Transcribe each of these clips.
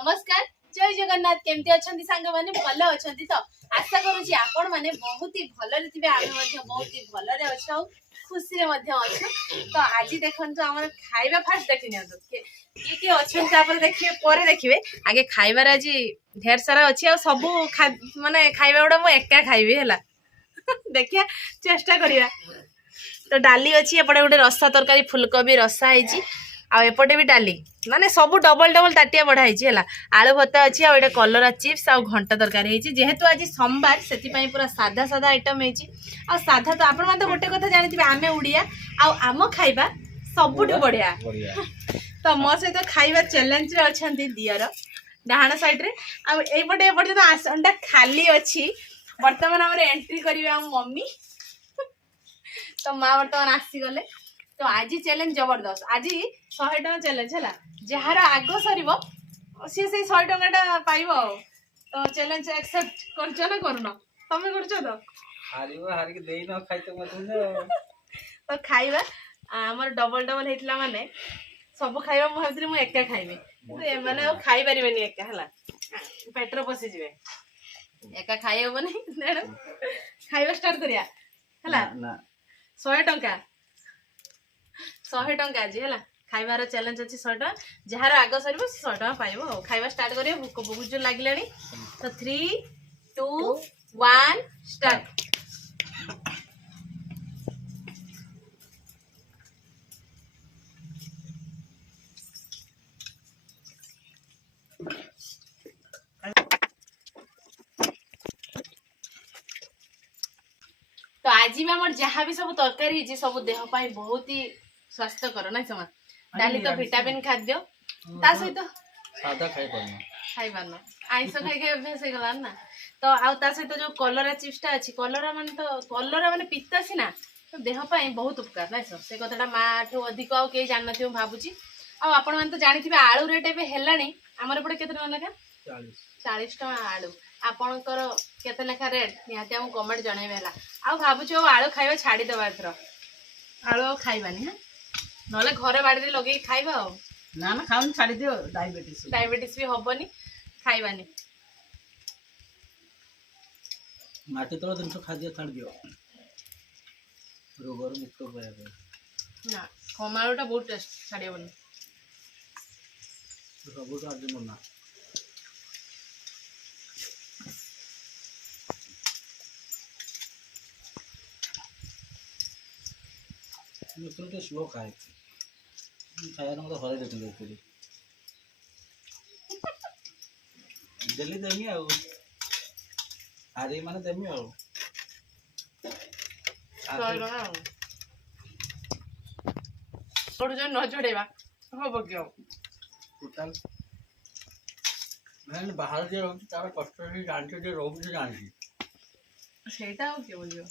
नमस्कार जय जगन्नाथ केमती अछंती सांग माने भल अछंती तो आशा करूची आपण माने बहुत ही भल रे आमे मध्ये बहुत ही भल रे अछौ खुशी रे मध्ये अछु तो आज देखंतु हमर खाइबा फास्ट देखि नियंतु के अछन तापर देखिए परे देखिबे आगे खाइबा रे आज ढेर सारा अछि आ सब माने खाइबा उडा मो एका खाइबे हला देखिया चेष्टा करिया तो डाली अछि एपटे गोटे रसा तरकारी फुलकोबी रसा आइची आ एपटे भी डाली माने सब डबल डबल ताटिया बढ़ाई है आलू भत्ता अच्छी आउ कलरा चिप्स आ घंटा तरकारी जेहेतु आज सोमवार से पूरा साधा साधा आइटम है आ साधा तो आपण तो गोटे कथा जानी आमे उड़िया आम खाइबा सबुठ बढ़िया तो मो सहित खाइबा चैलेंज रे अछंती दियर डाहाण साइड रे आ एपटे एपटे तो आसनटा खाली अच्छी वर्तमान आम एंट्री करिवे हम मम्मी तो माँ बर्तमान आसी गले तो आज चैलेंज जबरदस्त आज 100 टका चैलेंज है जार आग सर सी से 100 टका पाइब तो चैलेंज एक्सेप्ट करछ ना करना तमे करछ तो हारिबो हार के देई न खाइते मत तो खाइबा हमर डबल डबल हेतला माने सब खाइबा मु भाबथि मु एका खाइबे तो ए माने खाइ परिबेनी एका हला पेट्रो पसी जिवे एका खाइ होबो नै मैडम खाइबा स्टार्ट करिया हला ना 100 टका 100 टका जी है खाइबार चैलेंज अच्छी 100 टका जार आग सर 100 टका पाइब खाइबा स्टार्ट करिए भूक बहुत जो लगे तो 3 2 1 स्टार्ट तो आज भी आम जहाँ भी सब तरकारी सब देह पाई बहुत ही स्वास्थ्यकर ना समा डाली तो विटामिन खाद्य ता सहित सादा खाइ परना खाई पारना आइस खाई खाई अभ्यास हो गला ना तो आ ता सहित जो कलरा चिप्स टा अछि कलरा माने पित्ता सिना तो देह पाई बहुत उपकार ना से कथाटा माँ ठो अधिक आ के जान नथियो भाबुची आ आपण मान तो जानिथिबे आलू रेट एबे हेलानी हमर पड़े केते टका लेखा 40 टका आलू आपणकर केते लेखा रेट निहाती हम कमेंट जणाइबे हला आ भाबुची आलू खाइबा छाड़ी देबा एथरो आलू खाइबानी हां नले घरे बाड़ी लगे खाइबा ना ना खाउन छाड़ी दियो डायबिटीज भी हबनी खाइबानी माटी तଳ ଜିନିଷ ଖାଦ୍ୟ ଛାଡ଼ି ଦିଅ ରୋଗରୁ ମୁକ୍ତ କରିବା ପାଇଁ ନା ଖମାଳୁଟା ବହୁତ ଟେଷ୍ଟ ଛାଡ଼ିବନି ସବୁଠୁ ଆଜି ମନା ମୁଁ ତ ସ୍ଲୋ ଖାଏ ଖାଇବାର ମତେ ଘରେ ଦେଖି ଦେଲି ଦେମି ଆଉ ଆରେ ମାନେ ଦେମି ଆଉ जो न जोड़ेबा हम क्यों टोटाल मैं बाहर जे रहूँ तार कष्ट से जानते जे रहूँ जे जानती सेटा हो क्यों जो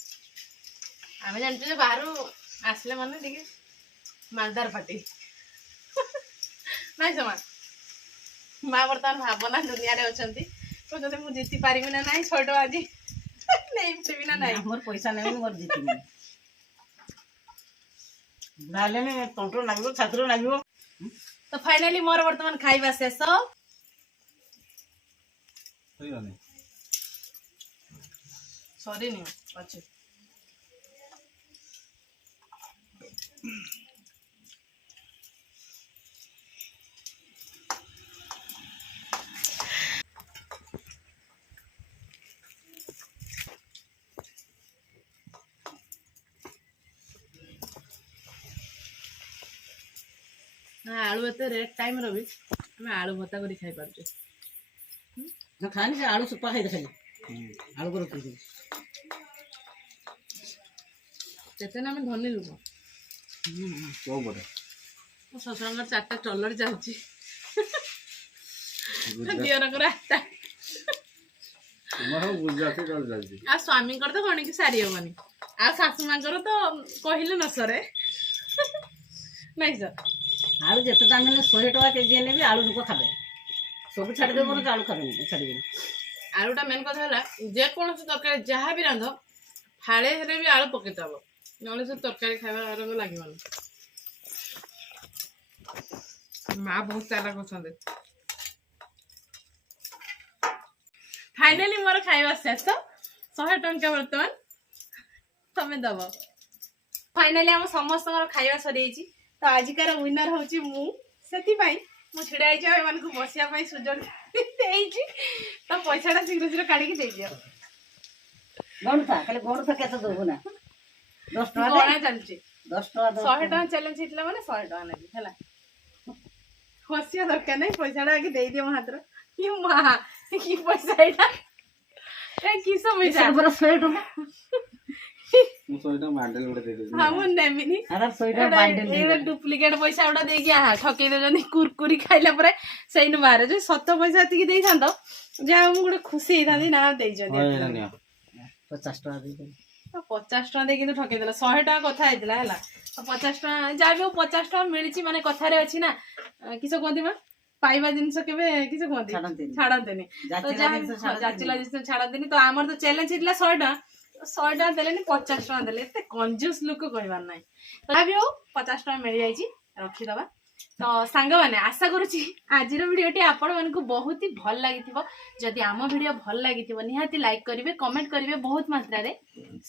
आमे जानते जे बाहर आसले माने ठीक मालदार पार्टी नहीं समा माँ बर्तमान भावना दुनिया रे अछंती तो जदे मु जीति पारिबि ना नहीं 100 टका आज नहीं पिबि ना नहीं मोर पैसा नहीं मोर जीति डाले ने टोटो लागबो छात्र लागबो तो फाइनली मोर वर्तमान खाइबा शेष होई गने सॉरी नहीं अच्छा आलू एत रेट टाइम रवि आम आलू भत्ता कर खाई पार्चे ना खानी से आलू सुपा खाई खाली आलू को रखी केते ना धनी लोक तो बड़े मो ससुर 4टा ट्रलर जाउची दियरकर 8टा तुम्हारा गुजराती चल जाती आ स्वामी कर तो कणी की सारी होबनी आ सासू मां कर तो कहिले न सरे नहीं सर आलू जिते दाम 100 टका केजी ने भी आलू लोक खाबे सब छाड़ी देबो ना आलू खाबे छाड़ी आलूटा मेन कथा है जे कौन तरकारी जहाँ भी रांध फाड़े हेले भी आलू पकेदब ना सब तरकारी खाइबा रंग लगे माँ बहुत चालाक अच्छा फाइनाली मोर खाଇବା शेष 100 टंका बर्तमान तमे दब फाइनाली हम समस्त खाଇବା सरी तो आजिकार विनर होची मु सेति पई मु छिड़ा आइछ एमान को बसिया पई सुजोग देइछि तो पैसाटा शीघ्र शीघ्र काढी के देइ दियो गणुता खाली गणुता केते दबु ना 10 टका गणा चलछि 10 टका 100 टका चैलेंज हितला माने 100 टका नेबी हला बसिया दरकार नै पैसाटा आगे देइ दियो हाथ रो की मा की पैसा एटा ए की समझा पर 100 टका ମୁଁ ସହିତ ମାଣ୍ଡେଲ ଗୋଟେ ଦେଇଦେବି हां मु नेमिनी आरा 100 टका बांडल ए डुप्लीकेट पैसा उडा देई कि आहा ठकै देजनी कुरकुरी खाइला परे सेइन बारे जे सत पैसा ती देई थांदो जा मु गुडे खुशी हेई थांदी ना देई जदी ହଁ ଏଇଟା ନିଅ 50 टका दे दे 50 टका दे किंतु ठकै देला 100 टका कथा हेतला हला 50 टका जा भी 50 टका मिलिची माने कथा रे अछि ना किछ कोंती मा पाइबा जिंस केबे किछ कोंती छाडंतेनी तो जाचिला जिंस छाडंतेनी तो हमर तो चैलेंज हितला 100 टका 100 टका देले नि 50 टका देले एते कंजूस लोक कहबार नै तो भी 50 टका मिल जाईची रखी दबा तो सांग माने आशा करूची आज भिडियोटी आपण मानकु बहुत ही भल लागिथिबो जदि आम भिडियो भल लागिथिबो निहाती लाइक करिवे कमेंट करिवे बहुत मात्रा रे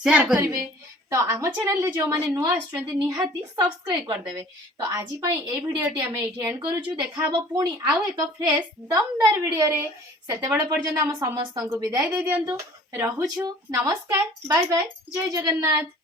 शेयर करिवे तो आम चैनल रे जो माने नुआ आछुंती निहाती सब्सक्राइब कर देबे तो आज पई ए भिडियोटी हमें एठी एंड करूछु देखा हबो पुनी आउ एक फ्रेश दमदार भिडियो रे सेते बडे पर्यंत हम समस्त को विदाई दे दियंतु रहुछु नमस्कार बाय बाय जय जगन्नाथ।